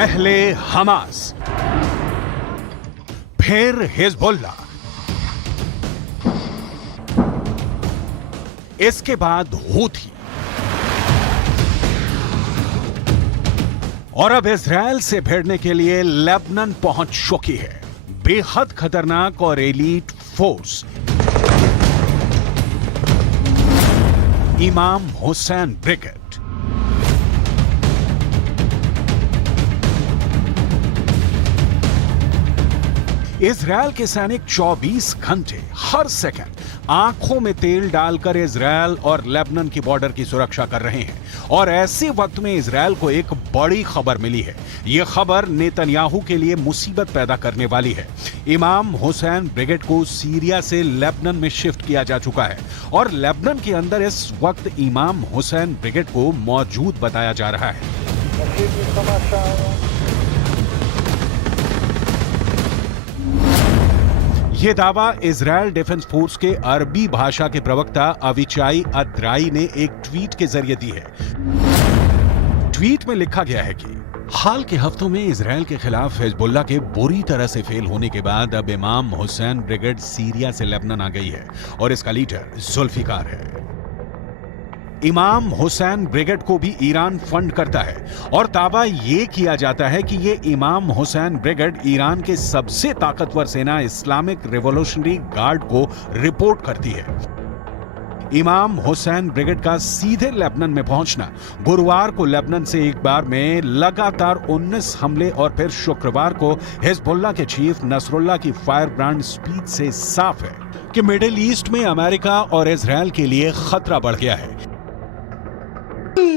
पहले हमास, फिर हिजबुल्लाह, इसके बाद हूथी और अब इजराइल से भिड़ने के लिए लेबनान पहुंच चुकी है बेहद खतरनाक और एलीट फोर्स इमाम हुसैन ब्रिगेड। इजराइल के सैनिक 24 घंटे हर सेकंड आंखों में तेल डालकर इजराइल और लेबनान की बॉर्डर की सुरक्षा कर रहे हैं। और ऐसे वक्त में इजराइल को एक बड़ी खबर मिली है। यह खबर नेतन्याहू के लिए मुसीबत पैदा करने वाली है। इमाम हुसैन ब्रिगेड को सीरिया से लेबनान में शिफ्ट किया जा चुका है और लेबनान के अंदर इस वक्त इमाम हुसैन ब्रिगेड को मौजूद बताया जा रहा है। यह दावा इजराइल डिफेंस फोर्स के अरबी भाषा के प्रवक्ता अविचाई अद्राई ने एक ट्वीट के जरिए दी है। ट्वीट में लिखा गया है कि हाल के हफ्तों में इजराइल के खिलाफ हिजबुल्लाह के बुरी तरह से फेल होने के बाद अब इमाम हुसैन ब्रिगेड सीरिया से लेबनान आ गई है और इसका लीडर जुल्फिकार है। इमाम हुसैन ब्रिगेड को भी ईरान फंड करता है और दावा यह किया जाता है कि यह इमाम हुसैन ब्रिगेड ईरान के सबसे ताकतवर सेना इस्लामिक रिवॉल्यूशनरी गार्ड को रिपोर्ट करती है। इमाम हुसैन ब्रिगेड का सीधे लेबनान में पहुंचना गुरुवार को लेबनान से एक बार में लगातार 19 हमले और फिर शुक्रवार को हिजबुल्लाह के चीफ नसरुल्लाह की फायर ब्रांड स्पीच से साफ है कि मिडिल ईस्ट में अमेरिका और इजराइल के लिए खतरा बढ़ गया है।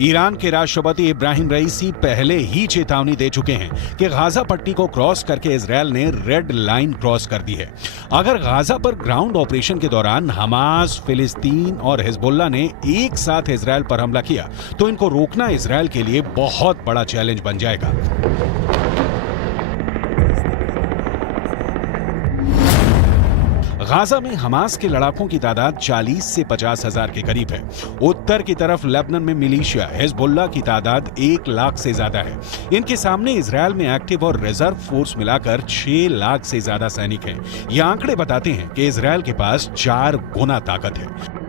ईरान के राष्ट्रपति इब्राहिम रईसी पहले ही चेतावनी दे चुके हैं कि गाजा पट्टी को क्रॉस करके इजराइल ने रेड लाइन क्रॉस कर दी है। अगर गाजा पर ग्राउंड ऑपरेशन के दौरान हमास, फिलिस्तीन और हिजबुल्लाह ने एक साथ इजराइल पर हमला किया तो इनको रोकना इजराइल के लिए बहुत बड़ा चैलेंज बन जाएगा। गाजा में हमास के लड़ाकों की तादाद 40 से 50 हजार के करीब है। उत्तर की तरफ लेबनान में मिलिशिया हिजबुल्लाह की तादाद 1 लाख से ज्यादा है। इनके सामने इजराइल में एक्टिव और रिजर्व फोर्स मिलाकर 6 लाख से ज्यादा सैनिक हैं। ये आंकड़े बताते हैं कि इजराइल के पास 4 गुना ताकत है।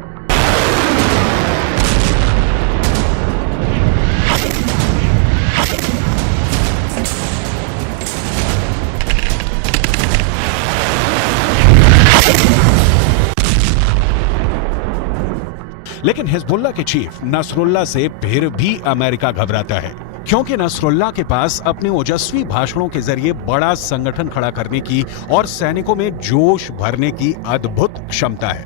लेकिन हिजबुल्लाह के चीफ नसरुल्लाह से फिर भी अमेरिका घबराता है, क्योंकि नसरुल्लाह के पास अपने ओजस्वी भाषणों के जरिए बड़ा संगठन खड़ा करने की और सैनिकों में जोश भरने की अद्भुत क्षमता है।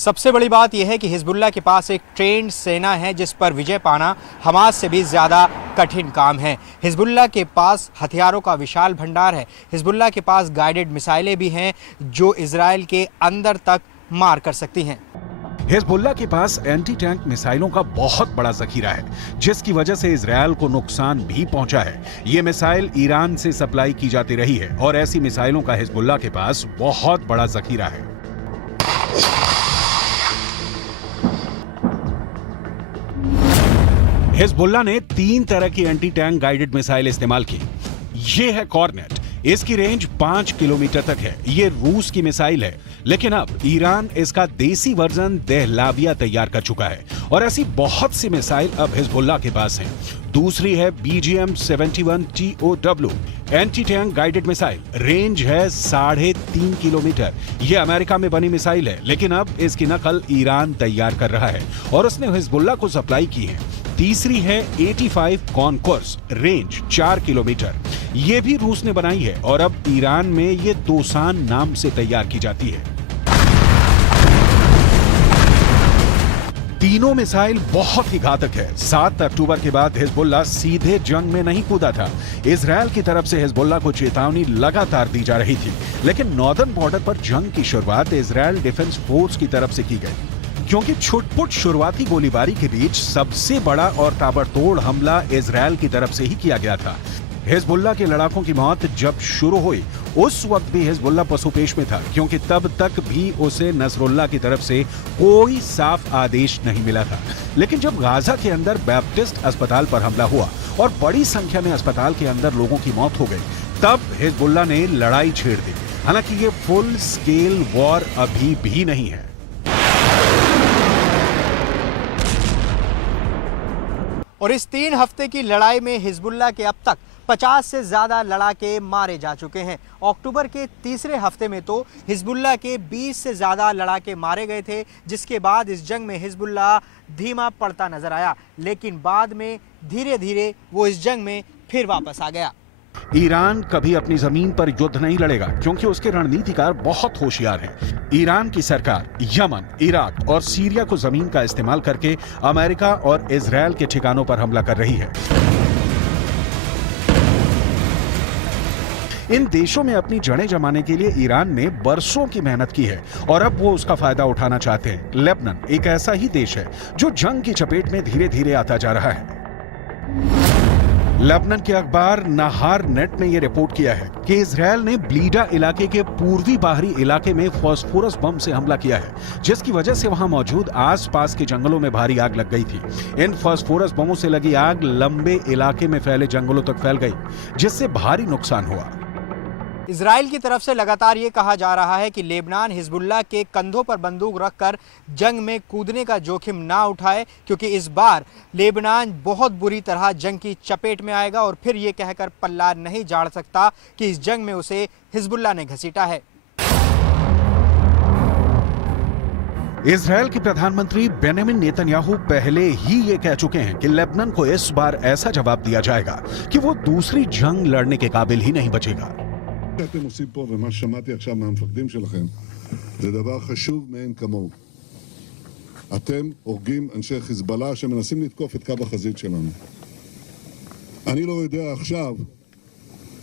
सबसे बड़ी बात यह है कि हिजबुल्लाह के पास एक ट्रेंड सेना है जिस पर विजय पाना हमास से भी ज़्यादा कठिन काम है। हिजबुल्लाह के पास हथियारों का विशाल भंडार है। हिजबुल्लाह के पास गाइडेड मिसाइलें भी हैं जो इजराइल के अंदर तक मार कर सकती हैं। हिजबुल्लाह के पास एंटी टैंक मिसाइलों का बहुत बड़ा जखीरा है, जिसकी वजह से इजराइल को नुकसान भी पहुंचा है। ये मिसाइल ईरान से सप्लाई की जाती रही है और ऐसी मिसाइलों का हिजबुल्लाह के पास बहुत बड़ा जखीरा है। हिजबुल्लाह ने 3 तरह की एंटी टैंक गाइडेड मिसाइल इस्तेमाल की। ये है कॉर्नेट, इसकी रेंज 5 किलोमीटर तक है। ये रूस की मिसाइल है, लेकिन अब ईरान इसका देसी वर्जन दहलाविया तैयार कर चुका है और ऐसी बहुत सी मिसाइल अब हिजबुल्लाह के पास हैं। दूसरी है BGM-71 TOW anti tank guided missile. Range है 3.5 किलोमीटर। यह अमेरिका में बनी मिसाइल है, लेकिन अब इसकी नकल ईरान तैयार कर रहा है और उसने हिजबुल्लाह को सप्लाई की है। तीसरी है 85 कॉनकोर्स, रेंज 4 किलोमीटर। यह भी रूस ने बनाई है और अब ईरान में ये दोसान नाम से तैयार की जाती है। तीनों मिसाइल बहुत ही घातक है। 7 अक्टूबर के बाद हिजबुल्लाह सीधे जंग में नहीं कूदा था। इजरायल की तरफ से हिजबुल्लाह को चेतावनी लगातार दी जा रही थी, लेकिन नॉर्दर्न बॉर्डर पर जंग की शुरुआत इजरायल डिफेंस फोर्स की तरफ से की गई, क्योंकि छुटपुट शुरुआती गोलीबारी के बीच सबसे बड़ा और ताबड़तोड़ हमला इजरायल की तरफ से ही किया गया था। हिजबुल्लाह के लड़ाकों की मौत जब शुरू हुई, उस वक्त भी हिजबुल्लाह पसुपेश में था, क्योंकि तब तक भी उसे नसरुल्लाह की तरफ से कोई साफ आदेश नहीं मिला था। लेकिन जब गाजा के अंदर बैप्टिस्ट अस्पताल पर हमला हुआ और बड़ी संख्या में अस्पताल के अंदर लोगों की मौत हो गई, तब हिजबुल्लाह ने लड़ाई छेड़ दी। हालांकि ये फुल स्केल वॉर अभी भी नहीं है। और इस 3 हफ्ते की लड़ाई में हिजबुल्लाह के अब तक 50 से ज्यादा लड़ाके मारे जा चुके हैं। अक्टूबर के तीसरे हफ्ते में तो हिजबुल्लाह के 20 से ज्यादा लड़ाके मारे गए थे, जिसके बाद इस जंग में हिजबुल्लाह धीमा पड़ता नजर आया, लेकिन बाद में धीरे धीरे वो इस जंग में फिर वापस आ गया। ईरान कभी अपनी जमीन पर युद्ध नहीं लड़ेगा, क्योंकि उसके रणनीतिकार बहुत होशियार हैं। ईरान की सरकार यमन, इराक और सीरिया को जमीन का इस्तेमाल करके अमेरिका और इजरायल के ठिकानों पर हमला कर रही है। इन देशों में अपनी जड़ें जमाने के लिए ईरान ने बरसों की मेहनत की है और अब वो उसका फायदा उठाना चाहते हैं। लेबनान एक ऐसा ही देश है जो जंग की चपेट में धीरे धीरे आता जा रहा है। लेबनान के अखबार नहार नेट ने यह रिपोर्ट किया है कि इजरायल ने ब्लीडा इलाके के पूर्वी बाहरी इलाके में फास्फोरस बम से हमला किया है, जिसकी वजह से वहां मौजूद आसपास के जंगलों में भारी आग लग गई थी। इन फास्फोरस बमों से लगी आग लंबे इलाके में फैले जंगलों तक फैल गई, जिससे भारी नुकसान हुआ। इजराइल की तरफ से लगातार ये कहा जा रहा है कि लेबनान हिजबुल्लाह के कंधों पर बंदूक रखकर जंग में कूदने का जोखिम ना उठाए, क्योंकि इस बार लेबनान बहुत बुरी तरह जंग की चपेट में आएगा और फिर ये कहकर पल्ला नहीं झाड़ सकता कि इस जंग में उसे हिजबुल्लाह ने घसीटा है। इजरायल के प्रधानमंत्री बेंजामिन नेतन्याहू पहले ही ये कह चुके हैं कि लेबनान को इस बार ऐसा जवाब दिया जाएगा कि वो दूसरी जंग लड़ने के काबिल ही नहीं बचेगा। שאתם עושים פה ומה ששמעתי עכשיו מהמפקדים שלכם זה דבר חשוב מאין כמוהו. אתם הורגים אנשי חיזבאללה שמנסים לתקוף את קו החזית שלנו. אני לא יודע עכשיו,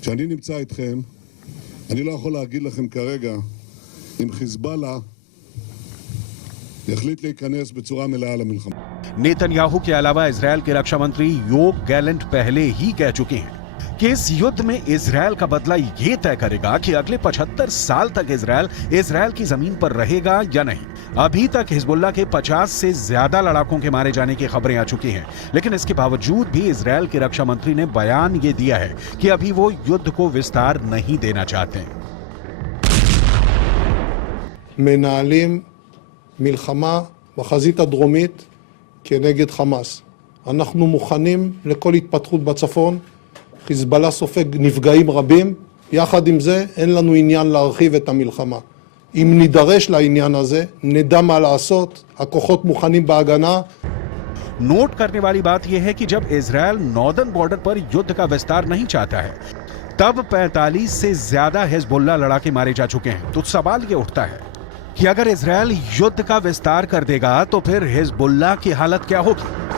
כשאני נמצא איתכם, אני לא יכול להגיד לכם כרגע אם חיזבאללה יחליט להיכנס בצורה מלאה למלחמה. नेतन्याहू के अलावा इजरायल के रक्षा मंत्री योव गैलेंट पहले ही कह चुके हैं कि इस युद्ध में इजरायल का बदला ये तय करेगा कि अगले 75 साल तक इजरायल की जमीन पर रहेगा या नहीं। अभी तक हिजबुल्लाह के 50 से ज्यादा लड़ाकों के मारे जाने की खबरें आ चुकी हैं, लेकिन इसके बावजूद भी इजरायल के रक्षा मंत्री ने बयान ये दिया है कि अभी वो युद्ध को विस्तार नहीं देना चाहते। מנהלים מלחמה בחזית הדרומית כנגד חמאס. אנחנו מוכנים לכל התפתחות בצפון. חיזבאללה סופג נפגעים רבים. יחד עם זה אין לנו עניין להרחיב את המלחמה. אם נידרש לעניין הזה, נדע מה לעשות. הכוחות מוכנים בהגנה. नोट करने वाली बात यह है कि जब इजरायल नॉर्दर्न बॉर्डर पर युद्ध का विस्तार नहीं चाहता है, तब 45 से ज्यादा हिजबुल्लाह लड़ाके मारे जा चुके हैं। तो सवाल यह उठता है कि अगर इजरायल युद्ध का विस्तार कर देगा तो फिर हिजबुल्लाह की हालत क्या होगी।